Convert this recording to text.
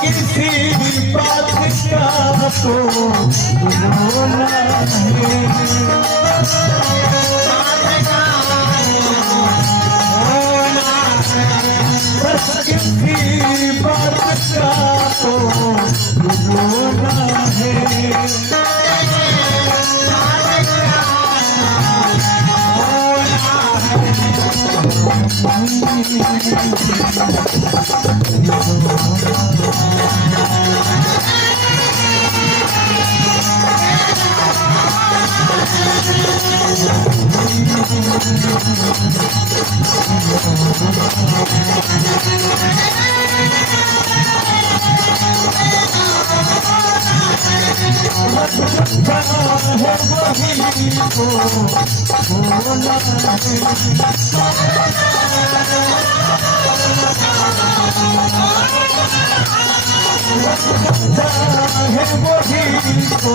किसी बात का तो रोना है, बस किसी बात का तो रोना है। है वही को